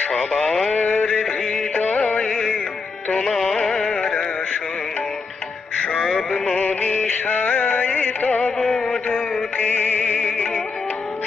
সবার হৃদয়ে তোমার আসন, সব মনীষায় তব দুতি।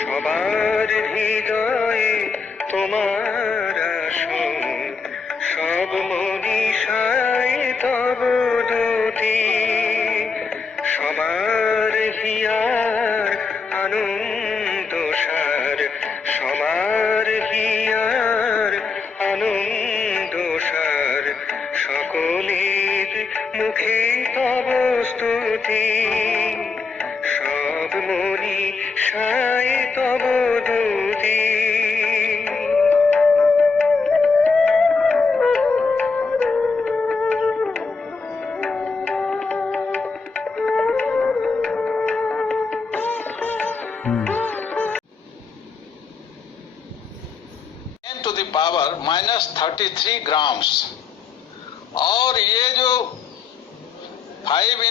সবার হৃদয়ে তোমার আসন, সব মনীষায় তব দুতি। সবার হিয়ার আনন্দ সার, সবার হিয়ার আনন্দ সার, সকলের মুখে তব স্তুতি। সব মনীষায় তব দুতি। To the power -33 grams. और ये जो 5 ×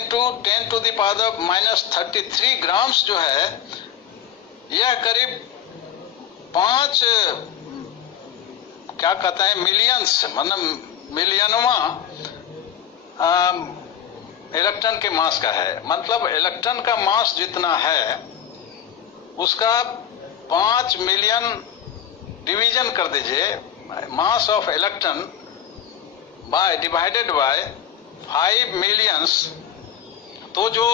10 टू द पावर -33 ग्राम्स जो है, यह करीब 5 क्या कहते हैं मिलियंस, मतलब मिलियनवा इलेक्ट्रॉन के मास का है। मतलब इलेक्ट्रॉन का मास जितना है उसका 5 मिलियन डिवीजन कर दीजिए mass of electron by divided by 5 millions, तो जो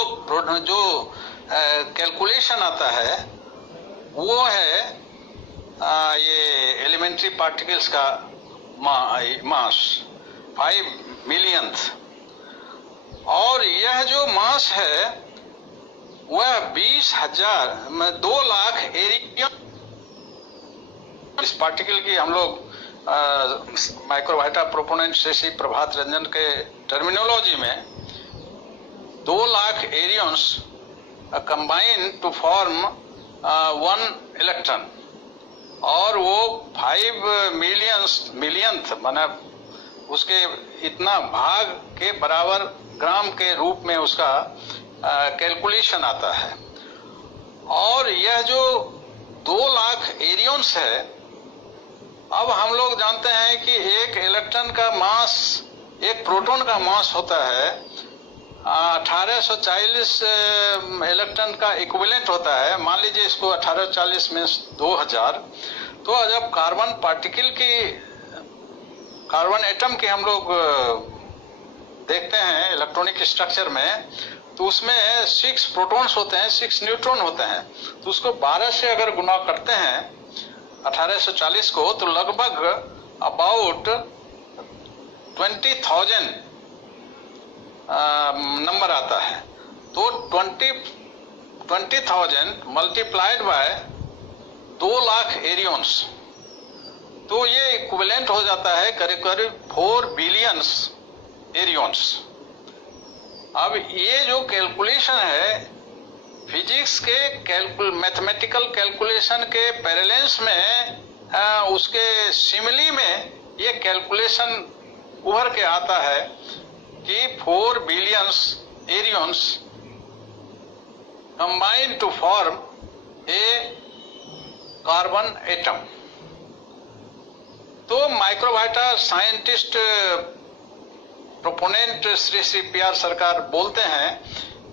कैलकुलेशन आता है वो है ये एलिमेंट्री पार्टिकल्स का मास 5 मिलियंथ। और यह जो मास है वह 20,000 2 लाख एरिया। इस पार्टिकल की हम लोग माइक्रोवाइटा प्रोपोनेंट से श्री प्रभात रंजन के टर्मिनोलॉजी में 2 लाख एरियंस कंबाइन टू फॉर्म 1 इलेक्ट्रॉन। और वो 5 मिलियंथ मतलब उसके इतना भाग के बराबर ग्राम के रूप में उसका कैलकुलेशन आता है। और यह जो 2 लाख एरियंस है, अब हम लोग जानते हैं कि एक इलेक्ट्रॉन का मास, एक प्रोटॉन का मास होता है 1840 इलेक्ट्रॉन का इक्विवेलेंट होता है। मान लीजिए इसको 1840 मीन्स 2000। तो जब कार्बन पार्टिकल की, कार्बन एटम के हम लोग देखते हैं इलेक्ट्रॉनिक स्ट्रक्चर में, तो उसमें 6 प्रोटॉन्स होते हैं, 6 न्यूट्रॉन होते हैं। तो उसको 12 से अगर गुना करते हैं 1840 को, तो लगभग अबाउट 20,000 नंबर आता है। तो 20,000 मल्टीप्लाइड बाय 2 लाख एरियंस, तो ये इक्विवेलेंट हो जाता है करीब करीब 4 बिलियंस एरियंस। अब ये जो कैलकुलेशन है फिजिक्स के मैथमेटिकल कैलकुलेशन के पैरेलल्स में, उसके सिमिली में ये कैलकुलेशन उभर के आता है कि 4 billions arians combine to form a carbon atom. तो microvita scientist proponent Shri PR Sarkar बोलते हैं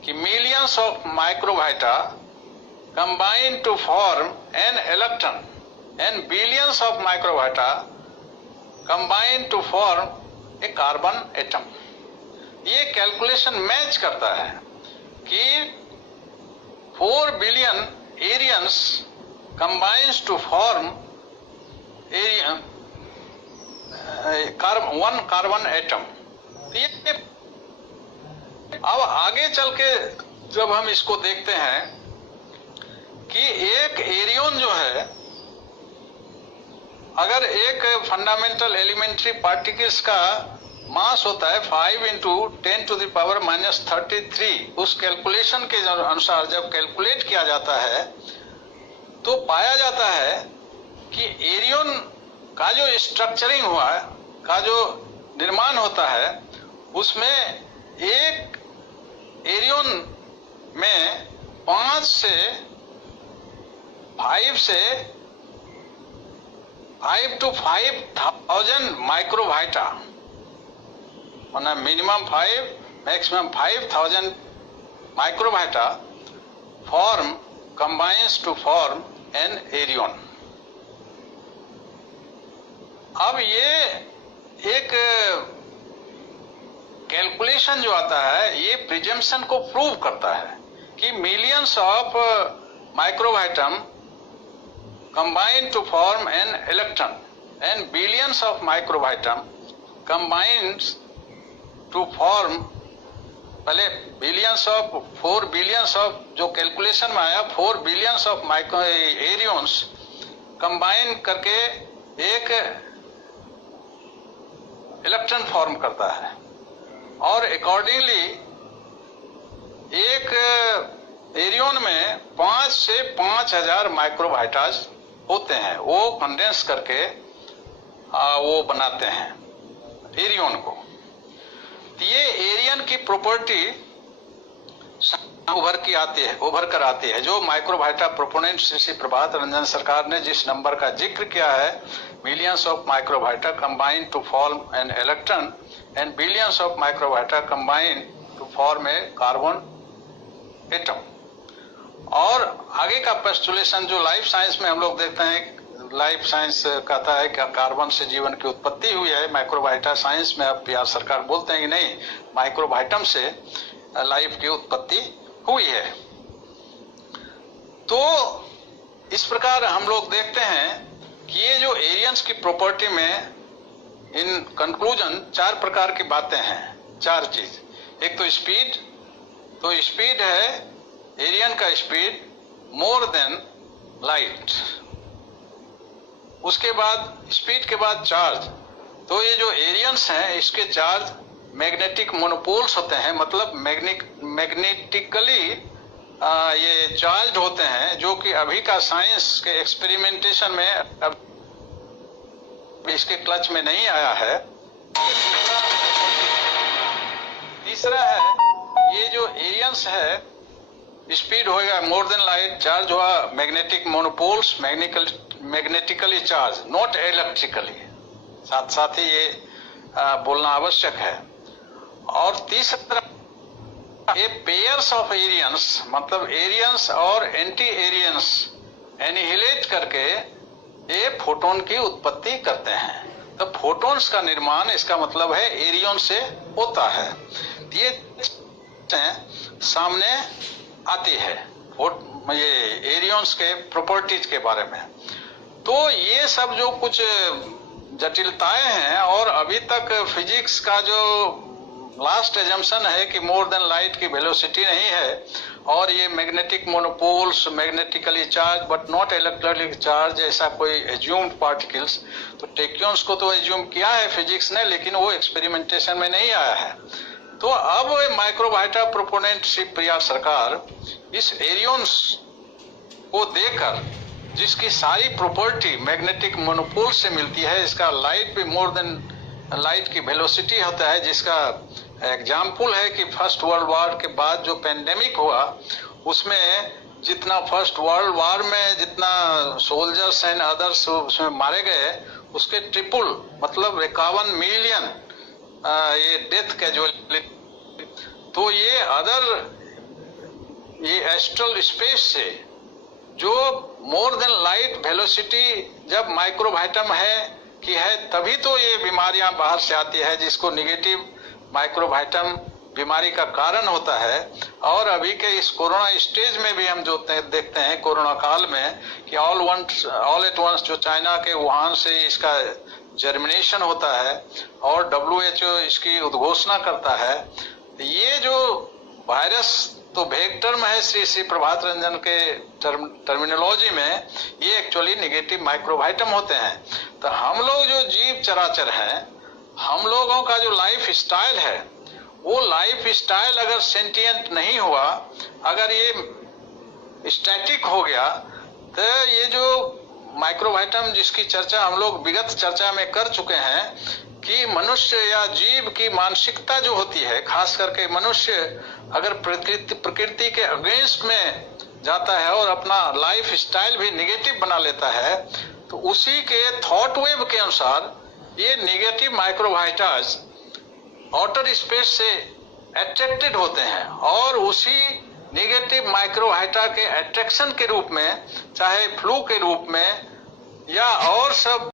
कि millions of microvita combine to form an electron and billions of microvita combine to form a carbon atom. ये कैलकुलेशन मैच करता है कि 4 billion arians combines to form 1 carbon atom. अब आगे चल के जब हम इसको देखते हैं कि एक एरियन जो है, अगर एक फंडामेंटल एलिमेंट्री पार्टिकल्स का मास होता है 5 × 10 टू द पावर -33, उस कैलकुलेशन के अनुसार जब कैलकुलेट किया जाता है तो पाया जाता है कि एरियन का जो स्ट्रक्चरिंग हुआ है, का जो निर्माण होता है, उसमें एक एरियन में 5 से 5 to 5,000 माइक्रोवाइटा, मतलब minimum 5 maximum 5,000 microvita form combines to form an arian. अब ये एक कैलकुलेशन जो आता है ये प्रिजम्पशन को प्रूव करता है कि millions of microvitum combine to form an electron and billions of microvitum combines to form, पहले बिलियंस ऑफ 4 बिलियंस ऑफ जो कैलकुलेशन में आया 4 billions of micro arians combine करके एक इलेक्ट्रॉन फॉर्म करता है और अकॉर्डिंगली एक एरियन में 5 से 5,000 माइक्रोवाइटाज होते हैं, वो कंडेंस करके वो बनाते हैं एरियन को। ये एरियन की प्रॉपर्टी उभर कर आती है जो माइक्रोवाइटा प्रोपोनेंट श्री प्रभात रंजन सरकार ने जिस नंबर का जिक्र किया है, millions of microvita combine to form an electron and billions of microvita combine to form a carbon atom. और आगे का पोस्टुलेशन जो लाइफ साइंस में हम लोग देखते हैं, लाइफ साइंस कहता है कि कार्बन से जीवन की उत्पत्ति हुई है, माइक्रोवाइटा साइंस में अब बिहार सरकार बोलते हैं कि नहीं, माइक्रोवाइटम से लाइफ की उत्पत्ति हुई है। तो इस प्रकार हम लोग देखते हैं कि ये जो एरियंस की प्रॉपर्टी में इन कंक्लूजन 4 प्रकार की बातें हैं, 4 चीज। एक तो स्पीड, तो स्पीड है एरियन का स्पीड मोर देन लाइट। उसके बाद स्पीड के बाद चार्ज, तो ये जो एरियंस हैं इसके चार्ज मैग्नेटिक मोनोपोल्स होते हैं, मतलब मैग्नेटिकली ये चार्ज होते हैं, जो कि अभी का साइंस के एक्सपेरिमेंटेशन में अब इसके क्लच में नहीं आया है। तीसरा है ये जो एरियंस है स्पीड होगा मोर देन लाइट, चार्ज हुआ magnetic monopoles, magnetically charge not electrically, साथ साथ ही ये बोलना आवश्यक है। और तीसरा ये पेयर्स ऑफ एरियंस, मतलब एरियंस और एंटी एरियंस एनिहिलेट करके ये फोटोन की उत्पत्ति करते हैं। तो फोटोन्स का निर्माण इसका मतलब है एरियन से होता है। ये सामने आती है ये एरियंस के प्रॉपर्टीज के बारे में। तो ये सब जो कुछ जटिलताएं हैं, और अभी तक फिजिक्स का जो लास्ट एजम्पशन है कि मोर देन लाइट की वेलोसिटी नहीं है, और ये magnetic monopoles magnetically charge but not electrically charge, ऐसा कोई एज्यूम्ड पार्टिकल्स, तो टेक्यून्स को तो एज्यूम किया है फिजिक्स ने, लेकिन वो एक्सपेरिमेंटेशन में नहीं आया है। तो अब माइक्रोवाइटा प्रोपोनेंट श्री प्रिया सरकार इस एरियंस को देकर, जिसकी सारी प्रॉपर्टी मैग्नेटिक मोनोपोल से मिलती है, इसका लाइट भी मोर देन लाइट की वेलोसिटी होता है, जिसका एग्जाम्पल है कि फर्स्ट वर्ल्ड वॉर के बाद जो पेंडेमिक हुआ उसमें जितना फर्स्ट वर्ल्ड वॉर में जितना सोल्जर्स एंड अदर्स उसमें मारे गए उसके ट्रिपल, मतलब 51 मिलियन ये डेथ कैजुअलिटी। तो ये अदर ये एस्ट्रल स्पेस से जो मोर देन लाइट वेलोसिटी जब माइक्रोवाइटम है कि है, तभी तो ये बीमारियां बाहर से आती है, जिसको निगेटिव माइक्रोवाइटम बीमारी का कारण होता है। और अभी के इस कोरोना स्टेज में भी हम जो देखते हैं कोरोना काल में कि ऑल एट वंस जो चाइना के वुहान से इसका जर्मिनेशन होता है और WHO इसकी उद्घोषणा करता है। ये जो वायरस तो वेग टर्म है श्री प्रभात रंजन के टर्मिनोलॉजी में, ये एक्चुअली निगेटिव माइक्रोवाइटम होते हैं। तो हम लोग जो जीव चराचर हैं, हम लोगों का जो लाइफ स्टाइल है, वो लाइफ स्टाइल अगर सेंटिएंट नहीं हुआ, अगर ये स्टैटिक हो गया, तो ये जो माइक्रोवाइटम जिसकी चर्चा हम लोग विगत चर्चा में कर चुके हैं कि मनुष्य या जीव की मानसिकता जो होती है, खास करके मनुष्य अगर प्रकृति के अगेंस्ट में जाता है और अपना लाइफ स्टाइल भी निगेटिव बना लेता है, तो उसी के थॉट वेव के अनुसार ये नेगेटिव माइक्रोवाइटाज आउटर स्पेस से अट्रैक्टेड होते हैं और उसी नेगेटिव माइक्रोवाइटा के अट्रैक्शन के रूप में, चाहे फ्लू के रूप में या और सब